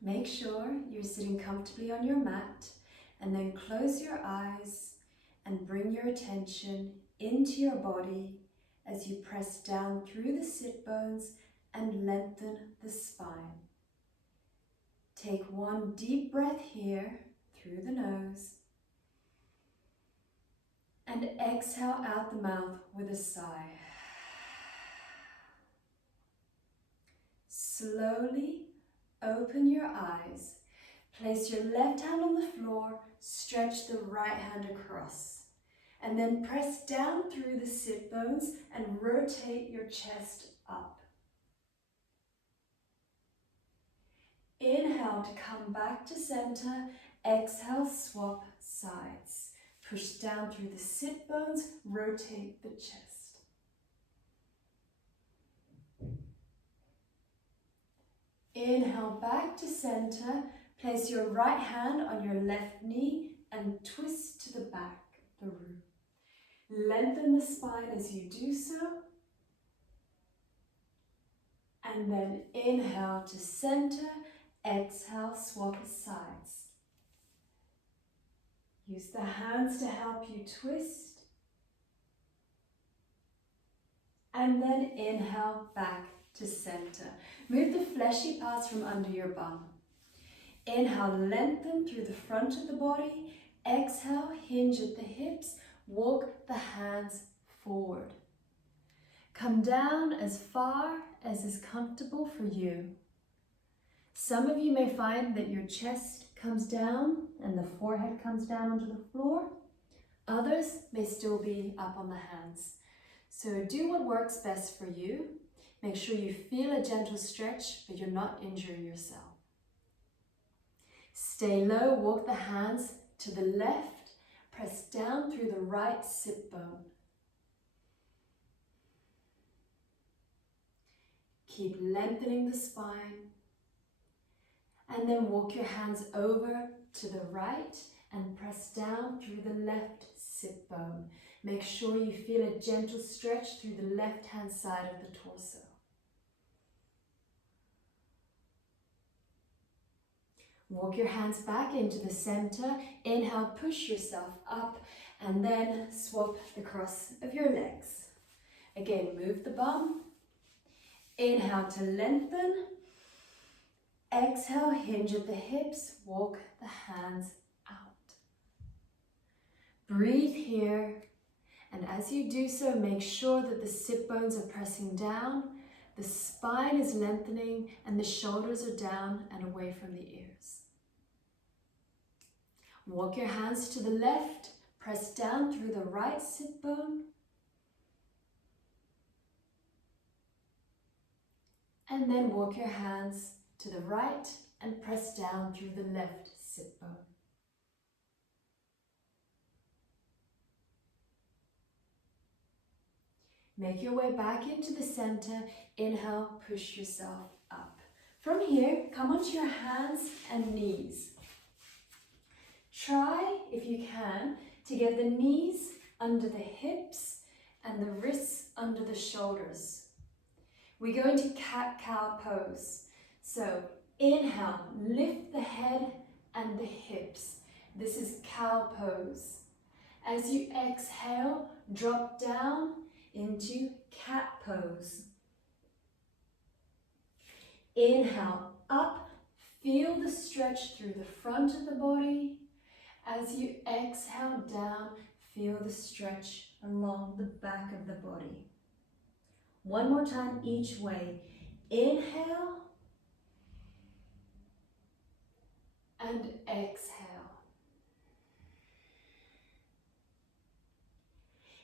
Make sure you're sitting comfortably on your mat, and then close your eyes and bring your attention into your body as you press down through the sit bones and lengthen the spine. Take one deep breath here through the nose and exhale out the mouth with a sigh. Slowly open your eyes. Place your left hand on the floor, stretch the right hand across, and then press down through the sit bones and rotate your chest up. Inhale to come back to center. Exhale, swap sides. Push down through the sit bones, rotate the chest. Inhale back to center. Place your right hand on your left knee and twist to the back, the root. Lengthen the spine as you do so. And then inhale to center. Exhale, swap sides. Use the hands to help you twist. And then inhale back to center. Move the fleshy parts from under your bum. Inhale, lengthen through the front of the body. Exhale, hinge at the hips. Walk the hands forward. Come down as far as is comfortable for you. Some of you may find that your chest comes down and the forehead comes down onto the floor. Others may still be up on the hands. So do what works best for you. Make sure you feel a gentle stretch, but you're not injuring yourself. Stay low, walk the hands to the left, press down through the right sit bone. Keep lengthening the spine, and then walk your hands over to the right and press down through the left sit bone. Make sure you feel a gentle stretch through the left-hand side of the torso. Walk your hands back into the center. Inhale, push yourself up, and then swap the cross of your legs. Again, move the bum. Inhale to lengthen. Exhale, hinge at the hips. Walk the hands out. Breathe here, and as you do so, make sure that the sit bones are pressing down, the spine is lengthening, and the shoulders are down and away from the ears. Walk your hands to the left, press down through the right sit bone, and then walk your hands to the right and press down through the left sit bone. Make your way back into the center. Inhale, push yourself up. From here, come onto your hands and knees. Try, if you can, to get the knees under the hips and the wrists under the shoulders. We go into cat-cow pose. So inhale, lift the head and the hips. This is cow pose. As you exhale, drop down into cat pose. Inhale, up, feel the stretch through the front of the body. As you exhale down, feel the stretch along the back of the body. One more time each way. Inhale and exhale.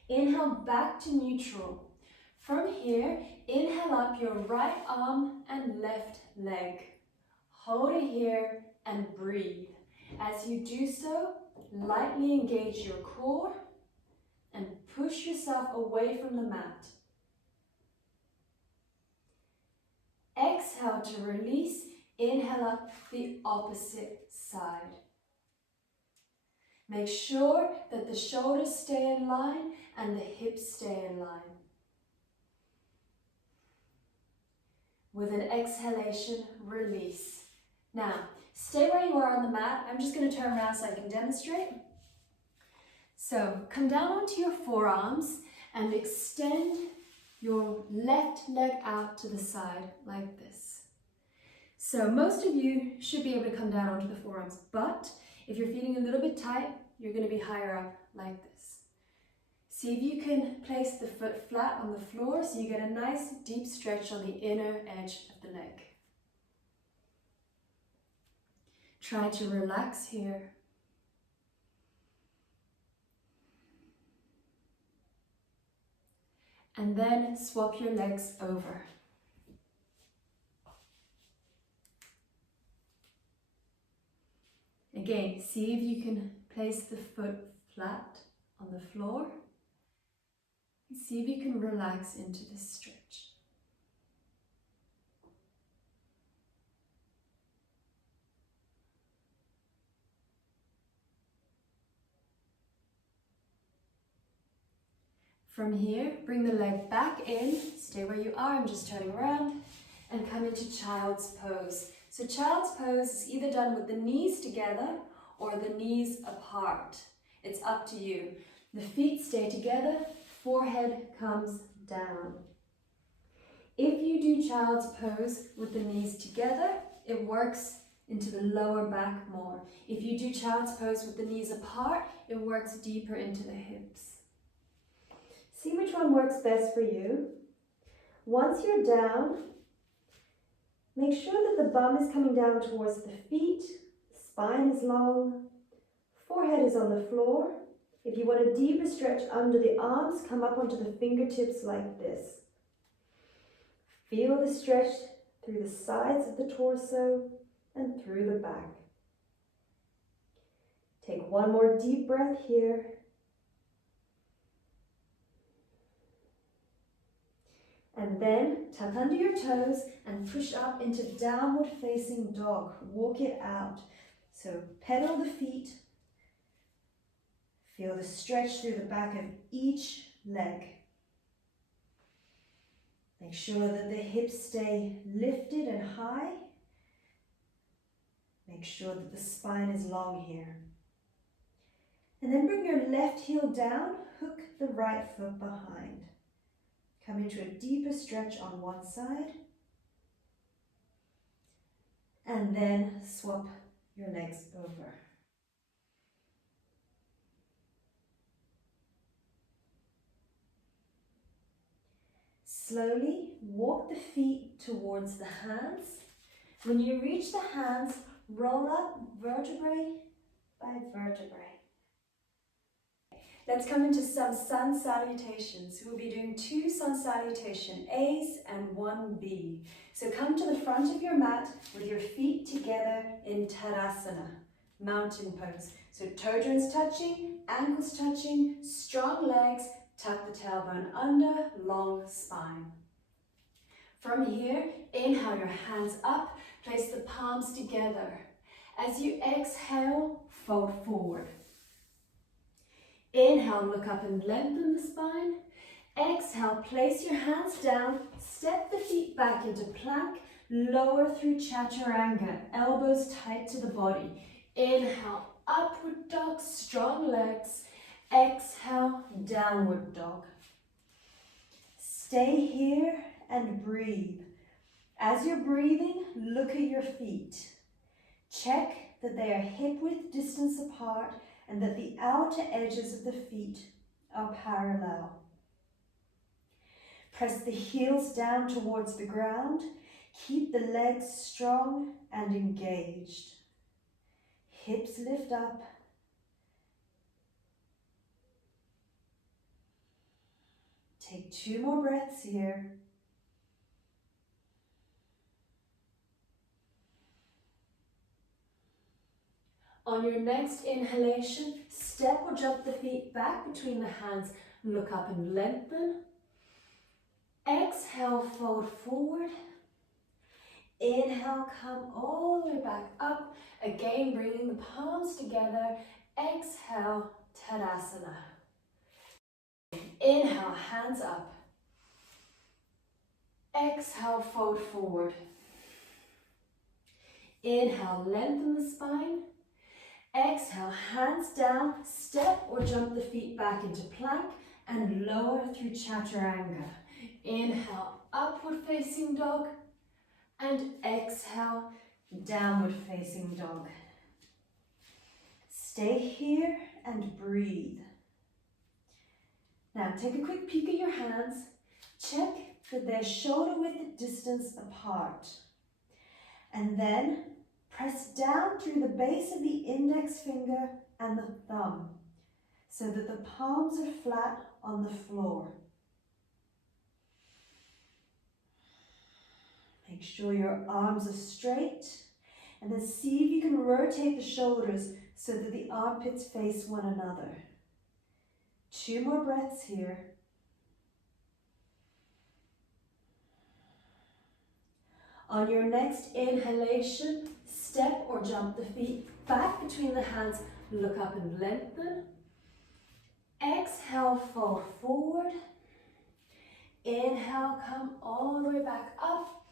Inhale back to neutral. From here, inhale up your right arm and left leg. Hold it here and breathe. As you do so, lightly engage your core and push yourself away from the mat. Exhale to release. Inhale up the opposite side. Make sure that the shoulders stay in line and the hips stay in line. With an exhalation, release. Now, stay where you are on the mat. I'm just going to turn around so I can demonstrate. So, come down onto your forearms and extend your left leg out to the side like this. So, most of you should be able to come down onto the forearms, but if you're feeling a little bit tight, you're going to be higher up like this. See if you can place the foot flat on the floor so you get a nice deep stretch on the inner edge of the leg. Try to relax here. And then swap your legs over. Again, see if you can place the foot flat on the floor. See if you can relax into this stretch. From here, bring the leg back in, stay where you are, I'm just turning around, and come into Child's Pose. So Child's Pose is either done with the knees together or the knees apart. It's up to you. The feet stay together, forehead comes down. If you do Child's Pose with the knees together, it works into the lower back more. If you do Child's Pose with the knees apart, it works deeper into the hips. See which one works best for you. Once you're down, make sure that the bum is coming down towards the feet, spine is long, forehead is on the floor. If you want a deeper stretch under the arms, come up onto the fingertips like this. Feel the stretch through the sides of the torso and through the back. Take one more deep breath here. And then tuck under your toes and push up into downward facing dog. Walk it out. So pedal the feet. Feel the stretch through the back of each leg. Make sure that the hips stay lifted and high. Make sure that the spine is long here. And then bring your left heel down, hook the right foot behind. Come into a deeper stretch on one side. And then swap your legs over. Slowly walk the feet towards the hands. When you reach the hands, roll up vertebrae by vertebrae. Let's come into some sun salutations. We'll be doing 2 sun salutation A's and 1 B. So come to the front of your mat with your feet together in Tadasana, mountain pose. So toe joints touching, ankles touching, strong legs, tuck the tailbone under, long spine. From here, inhale your hands up, place the palms together. As you exhale, fold forward. Inhale, look up and lengthen the spine. Exhale, place your hands down, step the feet back into plank, lower through chaturanga, elbows tight to the body. Inhale, upward dog, strong legs. Exhale, downward dog. Stay here and breathe. As you're breathing, look at your feet. Check that they are hip-width distance apart and that the outer edges of the feet are parallel. Press the heels down towards the ground. Keep the legs strong and engaged. Hips lift up. Take 2 more breaths here. On your next inhalation, step or jump the feet back between the hands. Look up and lengthen. Exhale, fold forward. Inhale, come all the way back up. Again, bringing the palms together. Exhale, Tadasana. Inhale, hands up. Exhale, fold forward. Inhale, lengthen the spine. Exhale, hands down, step or jump the feet back into plank and lower through chaturanga. Inhale, upward facing dog, and exhale, downward facing dog. Stay here and breathe. Now take a quick peek at your hands. Check that they're shoulder width distance apart. And then press down through the base of the index finger and the thumb so that the palms are flat on the floor. Make sure your arms are straight, and then see if you can rotate the shoulders so that the armpits face one another. 2 more breaths here. On your next inhalation, step or jump the feet back between the hands, look up and lengthen. Exhale, fold forward. Inhale, come all the way back up.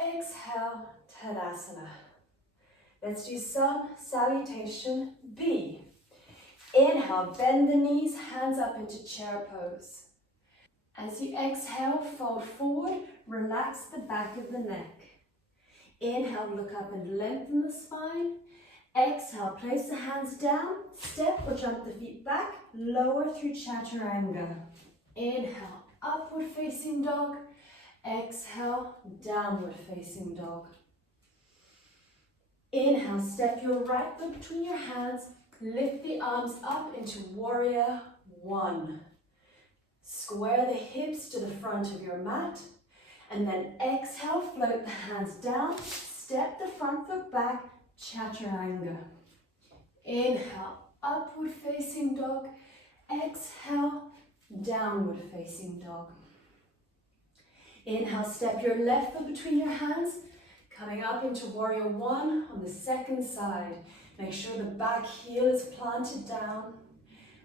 Exhale, Tadasana. Let's do some salutation B. Inhale, bend the knees, hands up into chair pose. As you exhale, fold forward, relax the back of the neck. Inhale, look up and lengthen the spine. Exhale, place the hands down, step or jump the feet back, lower through chaturanga. Inhale, upward facing dog. Exhale, downward facing dog. Inhale, step your right foot between your hands, lift the arms up into warrior 1. Square the hips to the front of your mat, and then exhale, float the hands down, step the front foot back, chaturanga. Inhale, upward facing dog. Exhale, downward facing dog. Inhale, step your left foot between your hands, coming up into warrior 1 on the second side. Make sure the back heel is planted down.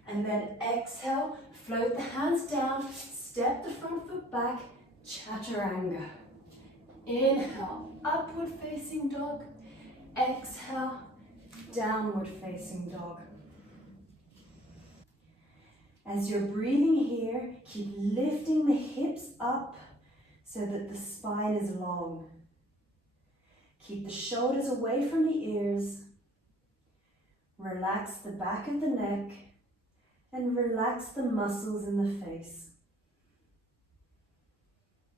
And then exhale, float the hands down, step the front foot back, chaturanga. Inhale, upward facing dog. Exhale, downward facing dog. As you're breathing here, keep lifting the hips up so that the spine is long. Keep the shoulders away from the ears. Relax the back of the neck and relax the muscles in the face.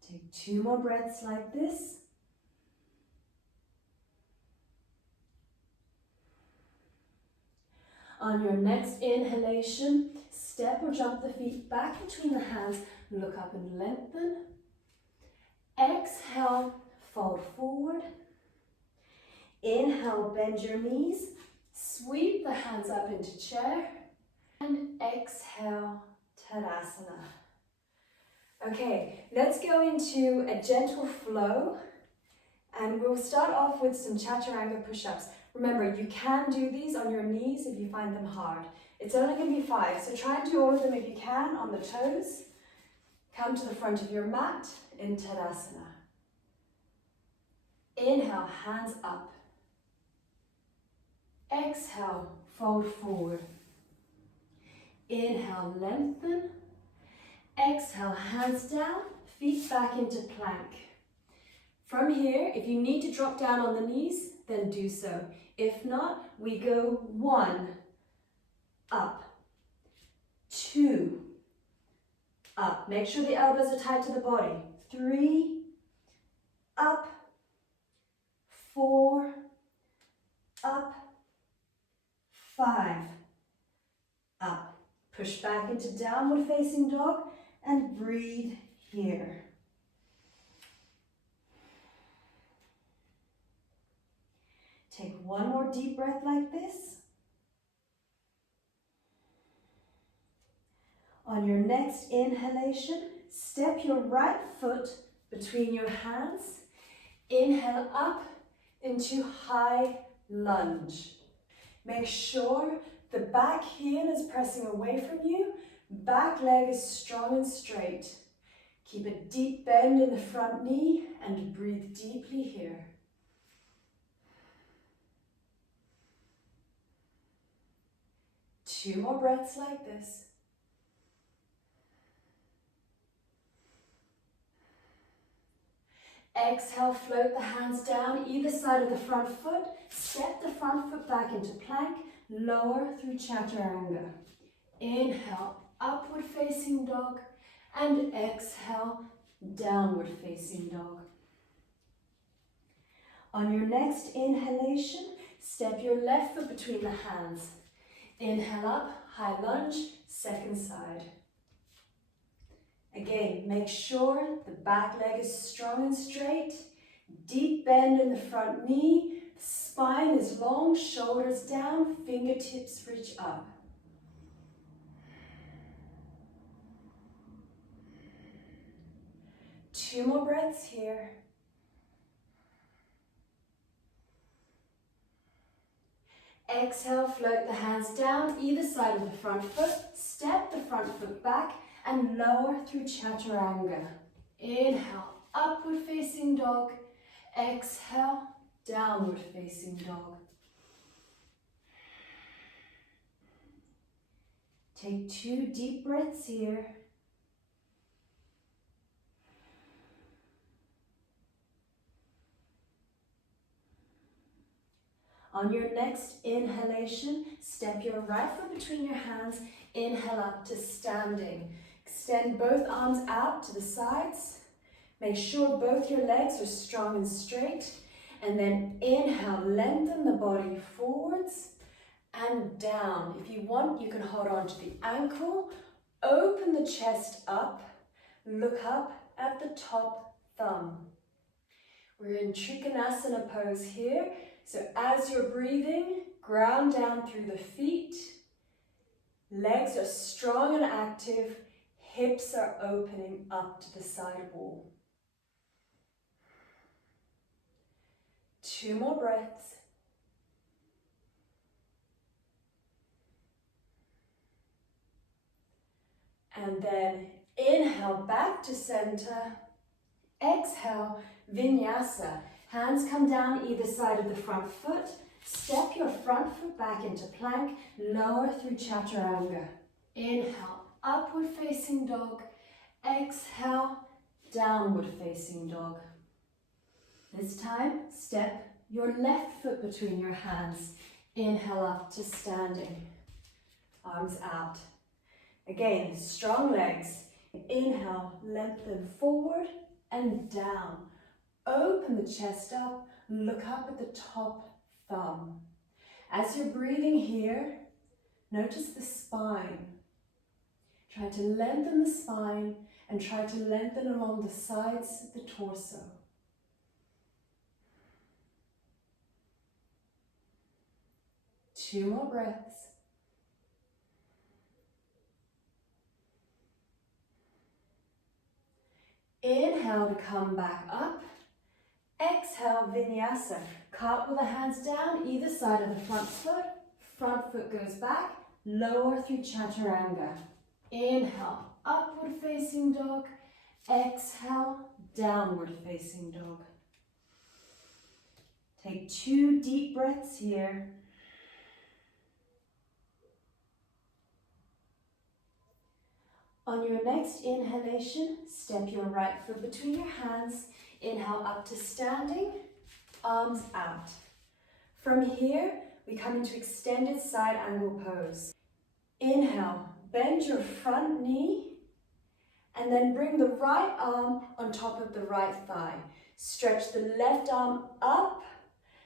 Take 2 more breaths like this. On your next inhalation, step or jump the feet back between the hands, look up and lengthen. Exhale, fold forward. Inhale, bend your knees, sweep the hands up into chair, and exhale, Tadasana. Okay, let's go into a gentle flow, and we'll start off with some chaturanga push-ups. Remember, you can do these on your knees if you find them hard. It's only going to be 5, so try and do all of them if you can on the toes. Come to the front of your mat in Tadasana. Inhale, hands up. Exhale, fold forward. Inhale, lengthen. Exhale, hands down, feet back into plank. From here, if you need to drop down on the knees, then do so. If not, we go 1, up, 2, up. Make sure the elbows are tight to the body. 3, up, 4, up, 5, up. Push back into downward facing dog and breathe here. Take 1 more deep breath like this. On your next inhalation, step your right foot between your hands. Inhale up into high lunge. Make sure the back heel is pressing away from you. Back leg is strong and straight. Keep a deep bend in the front knee and breathe deeply here. 2 more breaths like this. Exhale, float the hands down either side of the front foot. Step the front foot back into plank. Lower through chaturanga. Inhale, upward facing dog. And exhale, downward facing dog. On your next inhalation, step your left foot between the hands. Inhale up, high lunge, second side. Again, make sure the back leg is strong and straight. Deep bend in the front knee. Spine is long, shoulders down, fingertips reach up. Two more breaths here. Exhale, float the hands down either side of the front foot. Step the front foot back and lower through chaturanga. Inhale, upward facing dog. Exhale, downward facing dog. Take 2 deep breaths here. On your next inhalation, step your right foot between your hands. Inhale up to standing. Extend both arms out to the sides. Make sure both your legs are strong and straight. And then inhale, lengthen the body forwards and down. If you want, you can hold on to the ankle. Open the chest up. Look up at the top thumb. We're in Trikonasana pose here. So as you're breathing, ground down through the feet. Legs are strong and active. Hips are opening up to the side wall. 2 more breaths. And then inhale back to center. Exhale, vinyasa. Hands come down either side of the front foot. Step your front foot back into plank. Lower through chaturanga. Inhale, upward facing dog. Exhale, downward facing dog. This time, step your left foot between your hands. Inhale up to standing. Arms out. Again, strong legs. Inhale, lengthen forward and down. Open the chest up, look up at the top thumb. As you're breathing here, notice the spine. Try to lengthen the spine and try to lengthen along the sides of the torso. Two more breaths. Inhale to come back up. Exhale, vinyasa. Cartwheel the hands down either side of the front foot. Front foot goes back. Lower through chaturanga. Inhale, upward facing dog. Exhale, downward facing dog. Take 2 deep breaths here. On your next inhalation, step your right foot between your hands. Inhale up to standing, arms out. From here, we come into extended side angle pose. Inhale, bend your front knee, and then bring the right arm on top of the right thigh. Stretch the left arm up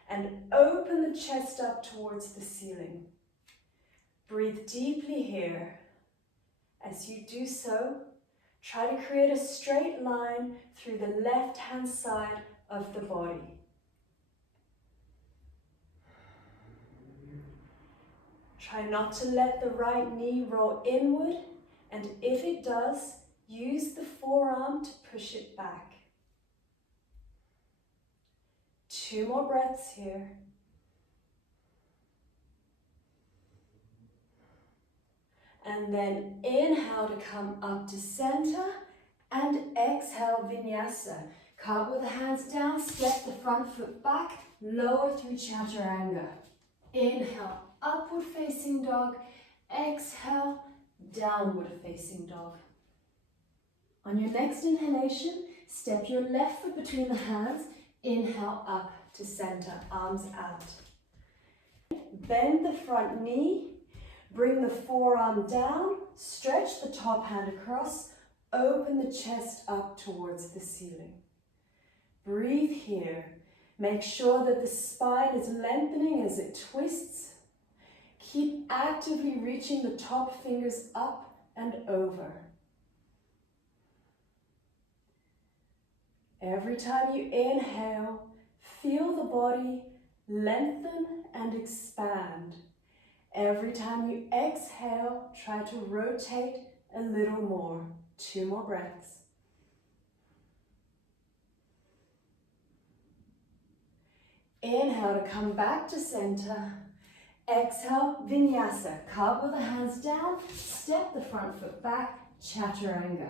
and open the chest up towards the ceiling. Breathe deeply here. As you do so, try to create a straight line through the left-hand side of the body. Try not to let the right knee roll inward, and if it does, use the forearm to push it back. 2 more breaths here. And then inhale to come up to center and exhale, vinyasa. Cartwheel the hands down, step the front foot back, lower through chaturanga. Inhale, upward facing dog. Exhale, downward facing dog. On your next inhalation, step your left foot between the hands. Inhale up to center, arms out. Bend the front knee, bring the forearm down, stretch the top hand across, open the chest up towards the ceiling. Breathe here. Make sure that the spine is lengthening as it twists. Keep actively reaching the top fingers up and over. Every time you inhale, feel the body lengthen and expand. Every time you exhale, try to rotate a little more. 2 more breaths. Inhale to come back to center. Exhale, Vinyasa. Cartwheel the hands down, step the front foot back, Chaturanga.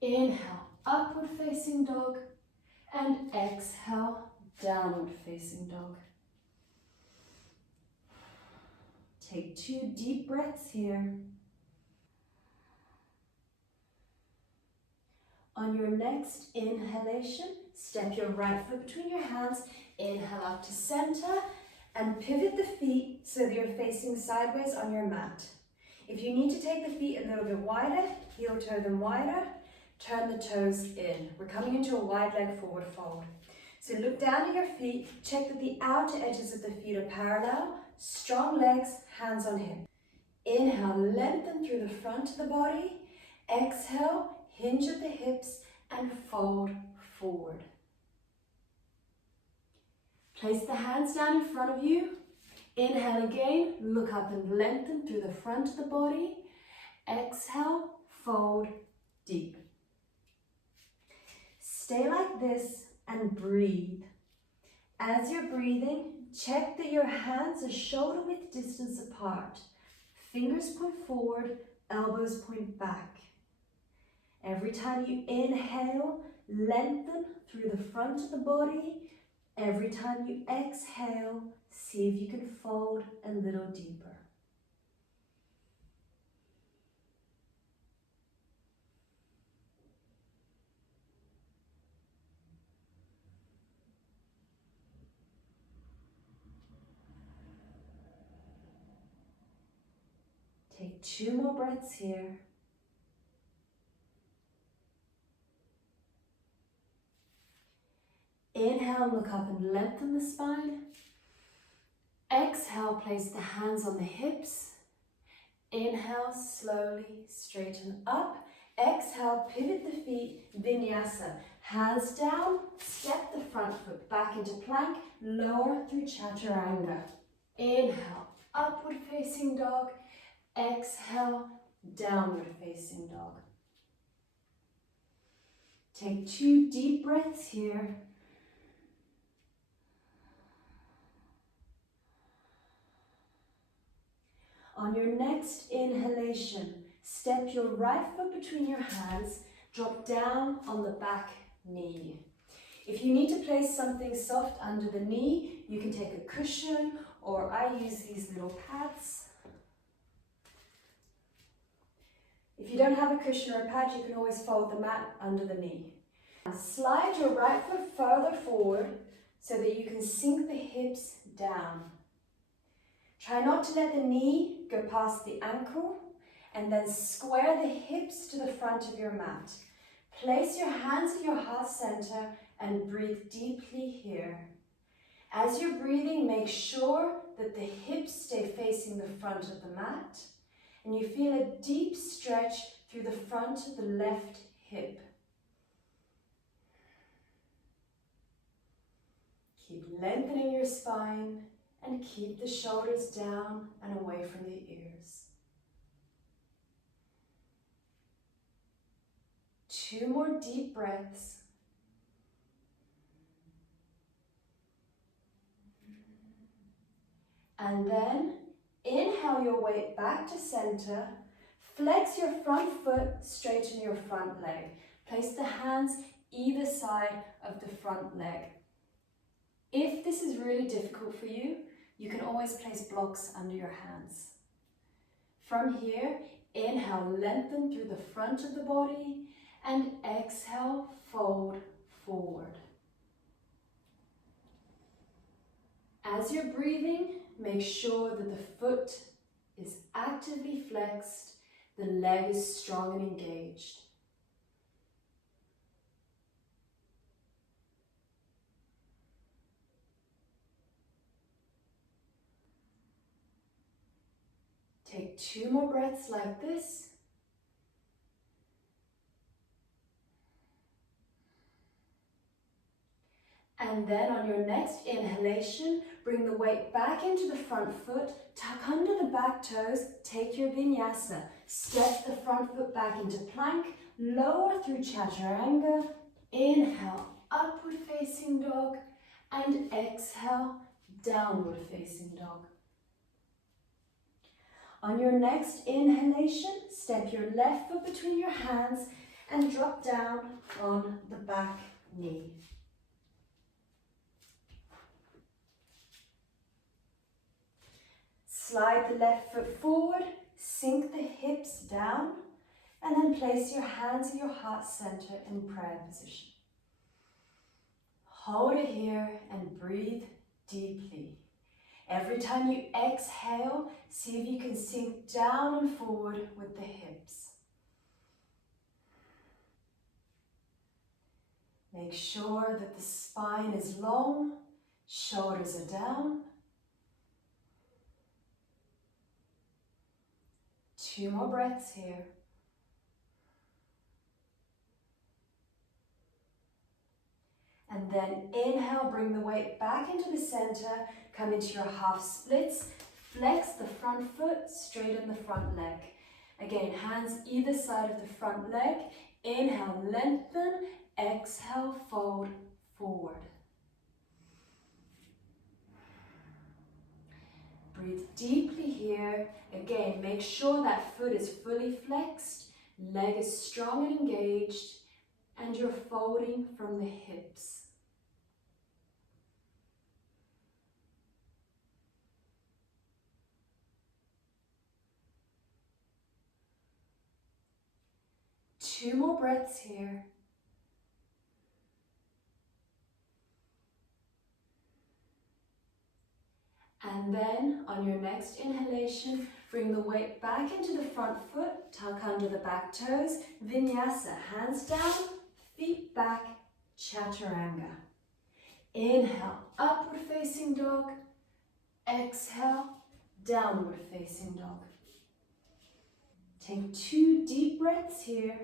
Inhale, upward facing dog, and exhale, downward facing dog. Take 2 deep breaths here. On your next inhalation, step your right foot between your hands, inhale up to center, and pivot the feet so that you're facing sideways on your mat. If you need to take the feet a little bit wider, heel toe them wider, turn the toes in. We're coming into a wide leg forward fold. So look down at your feet, check that the outer edges of the feet are parallel, strong legs, hands on hip. Inhale, lengthen through the front of the body. Exhale, hinge at the hips and fold forward. Place the hands down in front of you. Inhale again, look up and lengthen through the front of the body. Exhale, fold deep. Stay like this and breathe. As you're breathing, check that your hands are shoulder width distance apart. Fingers point forward, elbows point back. Every time you inhale, lengthen through the front of the body. Every time you exhale, see if you can fold a little deeper. Take 2 more breaths here. Inhale, look up and lengthen the spine. Exhale, place the hands on the hips. Inhale, slowly straighten up. Exhale, pivot the feet, Vinyasa. Hands down, step the front foot back into plank, lower through Chaturanga. Inhale, upward facing dog. Exhale, downward facing dog. Take 2 deep breaths here. On your next inhalation, step your right foot between your hands, drop down on the back knee. If you need to place something soft under the knee, you can take a cushion, or I use these little pads. If you don't have a cushion or a pad, you can always fold the mat under the knee. Slide your right foot further forward so that you can sink the hips down. Try not to let the knee go past the ankle, and then square the hips to the front of your mat. Place your hands at your heart center and breathe deeply here. As you're breathing, make sure that the hips stay facing the front of the mat, and you feel a deep stretch through the front of the left hip. Keep lengthening your spine and keep the shoulders down and away from the ears. 2 more deep breaths. And then inhale your weight back to center. Flex your front foot, straighten your front leg. Place the hands either side of the front leg. If this is really difficult for you, you can always place blocks under your hands. From here, inhale, lengthen through the front of the body, and exhale, fold forward. As you're breathing, make sure that the foot is actively flexed, the leg is strong and engaged. Take 2 more breaths like this. And then on your next inhalation, bring the weight back into the front foot, tuck under the back toes, take your vinyasa. Step the front foot back into plank, lower through chaturanga, inhale, upward facing dog, and exhale, downward facing dog. On your next inhalation, step your left foot between your hands and drop down on the back knee. Slide the left foot forward, sink the hips down, and then place your hands at your heart center in prayer position. Hold it here and breathe deeply. Every time you exhale, see if you can sink down and forward with the hips. Make sure that the spine is long, shoulders are down. 2 more breaths here. And then inhale, bring the weight back into the center, come into your half splits, flex the front foot, straighten the front leg. Again, hands either side of the front leg. Inhale, lengthen, exhale, fold forward. Breathe deeply here. Again, make sure that foot is fully flexed, leg is strong and engaged, and you're folding from the hips. Two more breaths here. And then on your next inhalation, bring the weight back into the front foot, tuck under the back toes, vinyasa, hands down, feet back, chaturanga. Inhale, upward facing dog. Exhale, downward facing dog. Take 2 deep breaths here.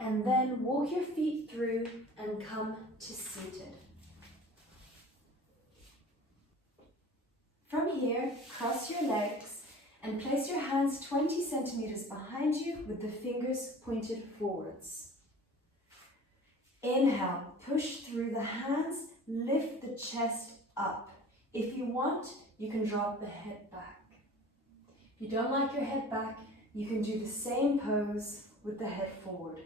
And then walk your feet through and come to seated. From here, cross your legs and place your hands 20 centimeters behind you with the fingers pointed forwards. Inhale, push through the hands, lift the chest up. If you want, you can drop the head back. If you don't like your head back, you can do the same pose with the head forward.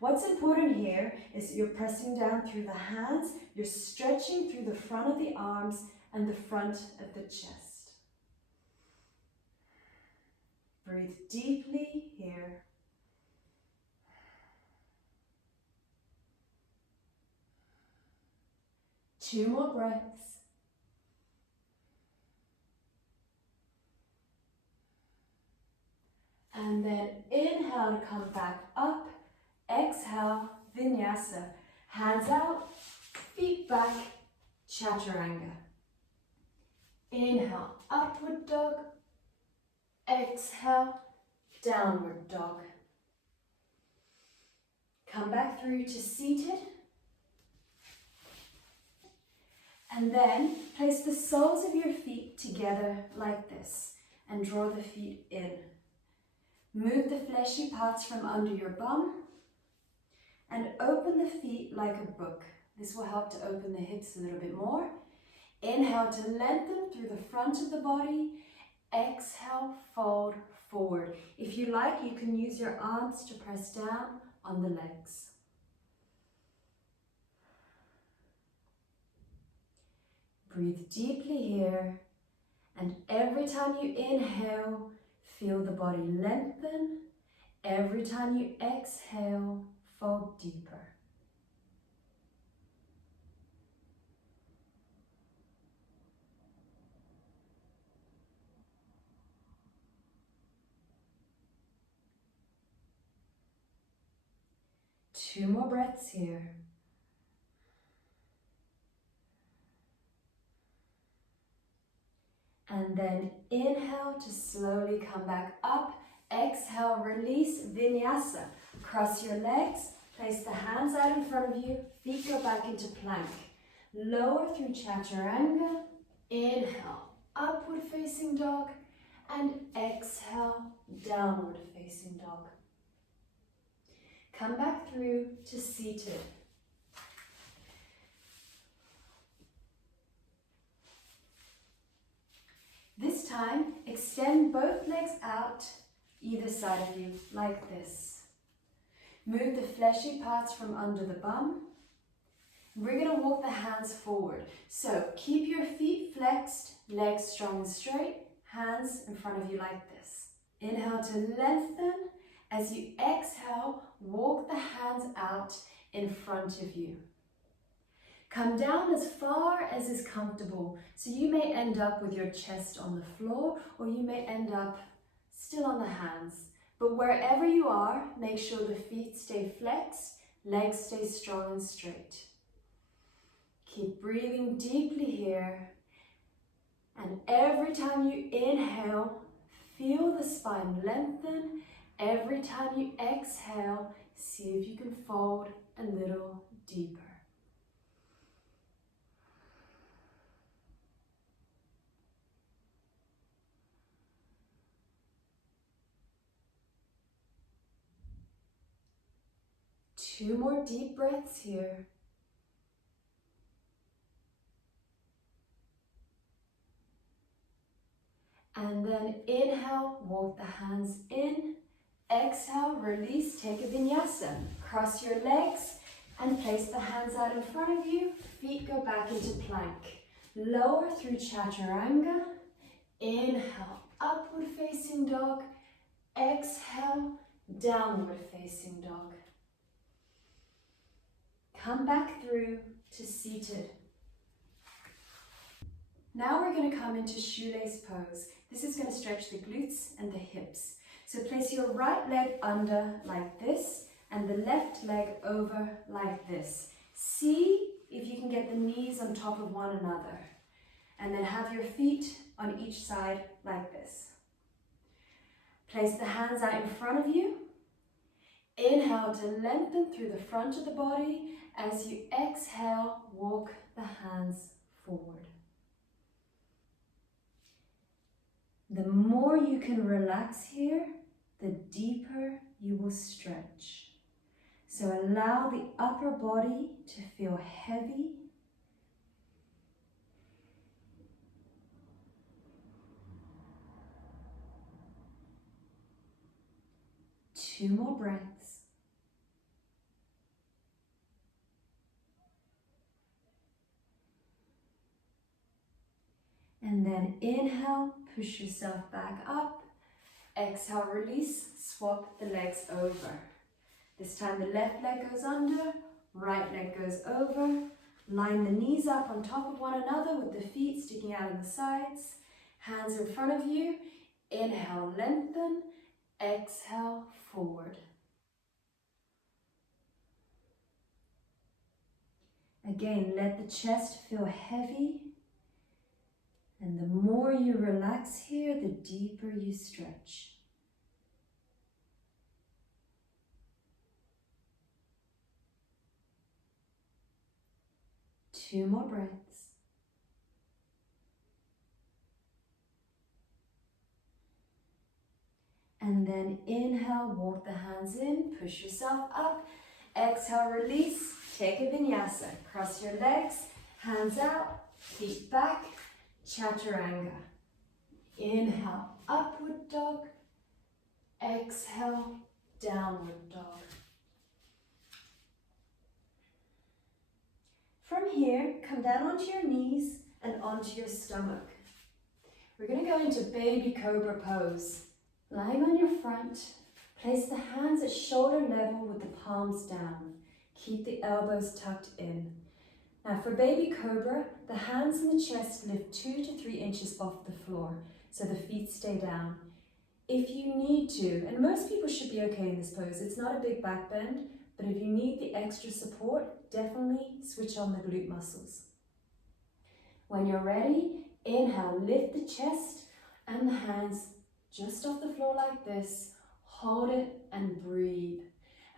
What's important here is that you're pressing down through the hands, you're stretching through the front of the arms and the front of the chest. Breathe deeply here. Two more breaths. And then inhale to come back up. Exhale, vinyasa. Hands out, feet back, chaturanga. Inhale, upward dog. Exhale, downward dog. Come back through to seated. And then place the soles of your feet together like this and draw the feet in. Move the fleshy parts from under your bum and open the feet like a book. This will help to open the hips a little bit more. Inhale to lengthen through the front of the body. Exhale, fold forward. If you like, you can use your arms to press down on the legs. Breathe deeply here, and every time you inhale, feel the body lengthen. Every time you exhale, fold deeper. Two more breaths here. And then inhale to slowly come back up. Exhale, release Vinyasa. Cross your legs, place the hands out in front of you, feet go back into plank. Lower through Chaturanga. Inhale, upward facing dog. And exhale, downward facing dog. Come back through to seated. This time, extend both legs out either side of you, like this. Move the fleshy parts from under the bum. We're going to walk the hands forward. So keep your feet flexed, legs strong and straight, hands in front of you like this. Inhale to lengthen. As you exhale, walk the hands out in front of you. Come down as far as is comfortable. So you may end up with your chest on the floor, or you may end up still on the hands. But wherever you are, make sure the feet stay flexed, legs stay strong and straight. Keep breathing deeply here. And every time you inhale, feel the spine lengthen. Every time you exhale, see if you can fold a little deeper. Two more deep breaths here. And then inhale, walk the hands in. Exhale, release, take a vinyasa. Cross your legs and place the hands out in front of you. Feet go back into plank. Lower through Chaturanga. Inhale, upward facing dog. Exhale, downward facing dog. Come back through to seated. Now we're going to come into Shoelace Pose. This is going to stretch the glutes and the hips. So place your right leg under like this and the left leg over like this. See if you can get the knees on top of one another. And then have your feet on each side like this. Place the hands out in front of you. Inhale to lengthen through the front of the body. As you exhale, walk the hands forward. The more you can relax here, the deeper you will stretch. So allow the upper body to feel heavy. Two more breaths. And then inhale, push yourself back up. Exhale, release, swap the legs over. This time the left leg goes under, right leg goes over. Line the knees up on top of one another with the feet sticking out of the sides. Hands in front of you. Inhale, lengthen. Exhale, forward. Again, let the chest feel heavy. And the more you relax here, the deeper you stretch. Two more breaths. And then inhale, walk the hands in, push yourself up. Exhale, release, take a vinyasa. Cross your legs, hands out, feet back. Chaturanga. Inhale, upward dog. Exhale, downward dog. From here, come down onto your knees and onto your stomach. We're going to go into baby Cobra Pose. Lying on your front, place the hands at shoulder level with the palms down. Keep the elbows tucked in. Now for baby Cobra, the hands and the chest lift 2 to 3 inches off the floor, so the feet stay down. If you need to, and most people should be okay in this pose, it's not a big back bend, but if you need the extra support, definitely switch on the glute muscles. When you're ready, inhale, lift the chest and the hands just off the floor like this. Hold it and breathe.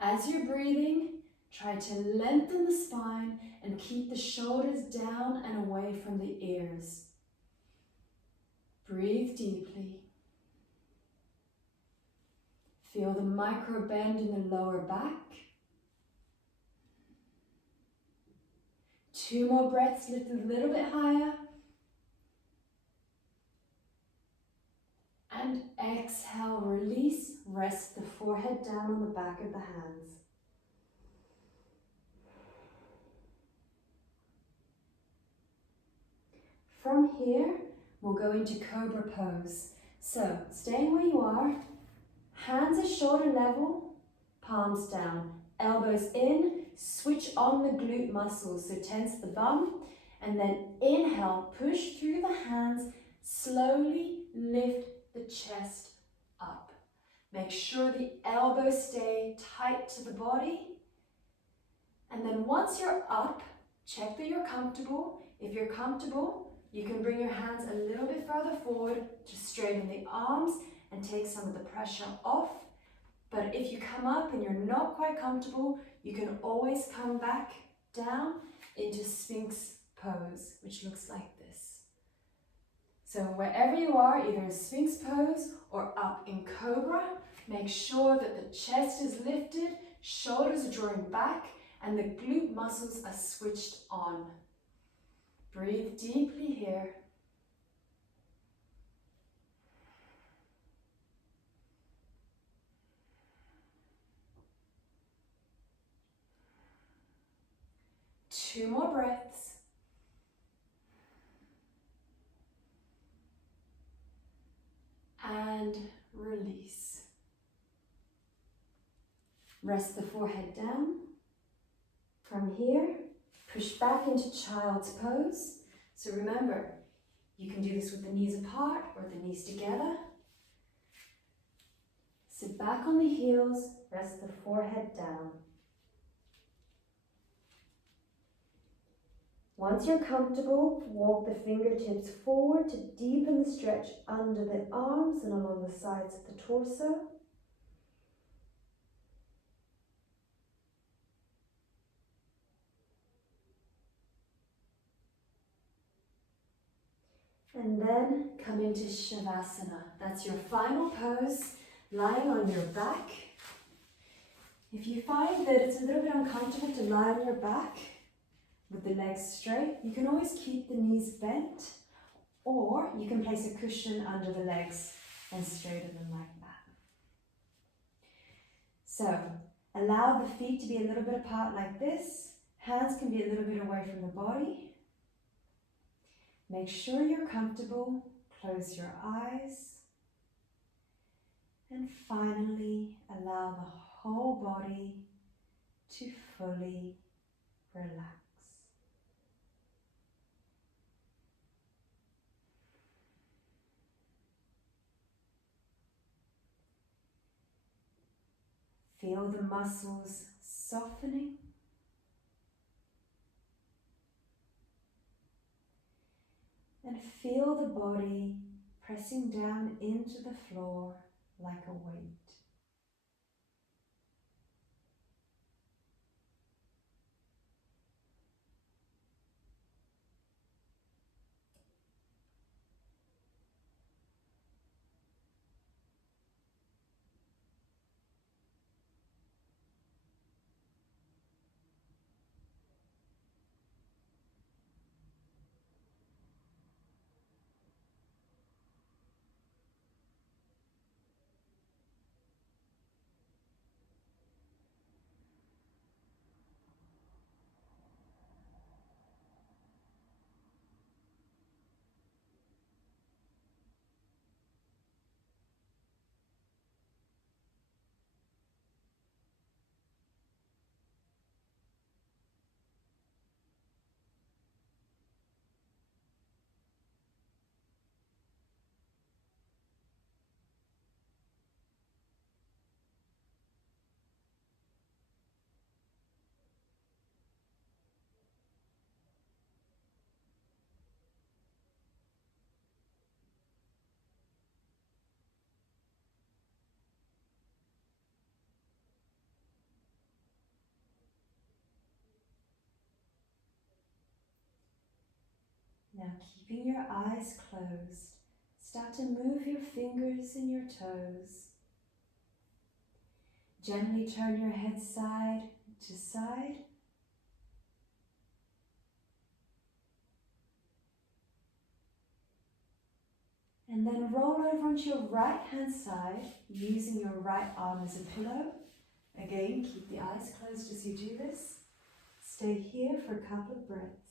As you're breathing, try to lengthen the spine and keep the shoulders down and away from the ears. Breathe deeply. Feel the micro bend in the lower back. 2 more breaths, lift a little bit higher. And exhale, release, rest the forehead down on the back of the hands. From here, we'll go into Cobra Pose. So, staying where you are, hands at shoulder level, palms down, elbows in, switch on the glute muscles, so tense the bum, and then inhale, push through the hands, slowly lift the chest up. Make sure the elbows stay tight to the body, and then once you're up, check that you're comfortable. If you're comfortable, you can bring your hands a little bit further forward to straighten the arms and take some of the pressure off. But if you come up and you're not quite comfortable, you can always come back down into Sphinx Pose, which looks like this. So wherever you are, either in Sphinx Pose or up in Cobra, make sure that the chest is lifted, shoulders are drawing back, and the glute muscles are switched on. Breathe deeply here. Two more breaths. And release. Rest the forehead down. From here, push back into Child's Pose. So remember, you can do this with the knees apart or the knees together. Sit back on the heels, rest the forehead down. Once you're comfortable, walk the fingertips forward to deepen the stretch under the arms and along the sides of the torso. And then come into Savasana. That's your final pose, lying on your back. If you find that it's a little bit uncomfortable to lie on your back with the legs straight, you can always keep the knees bent, or you can place a cushion under the legs and straighten them like that. So, allow the feet to be a little bit apart like this. Hands can be a little bit away from the body. Make sure you're comfortable. Close your eyes. And finally, allow the whole body to fully relax. Feel the muscles softening. And feel the body pressing down into the floor like a weight. Now keeping your eyes closed, start to move your fingers and your toes. Gently turn your head side to side. And then roll over onto your right hand side, using your right arm as a pillow. Again, keep the eyes closed as you do this. Stay here for a couple of breaths.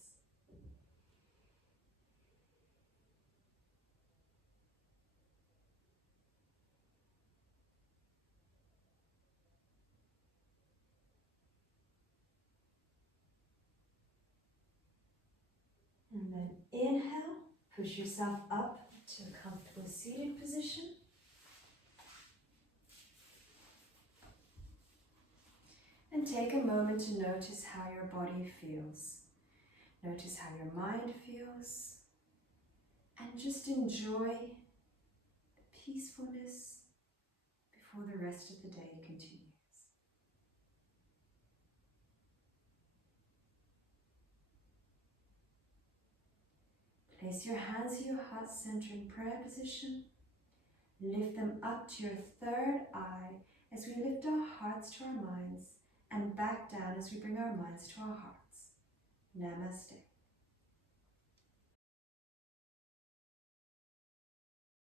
And then inhale, push yourself up to a comfortable seated position. And take a moment to notice how your body feels. Notice how your mind feels. And just enjoy the peacefulness before the rest of the day continues. Place your hands to your heart center in prayer position. Lift them up to your third eye as we lift our hearts to our minds, and back down as we bring our minds to our hearts. Namaste.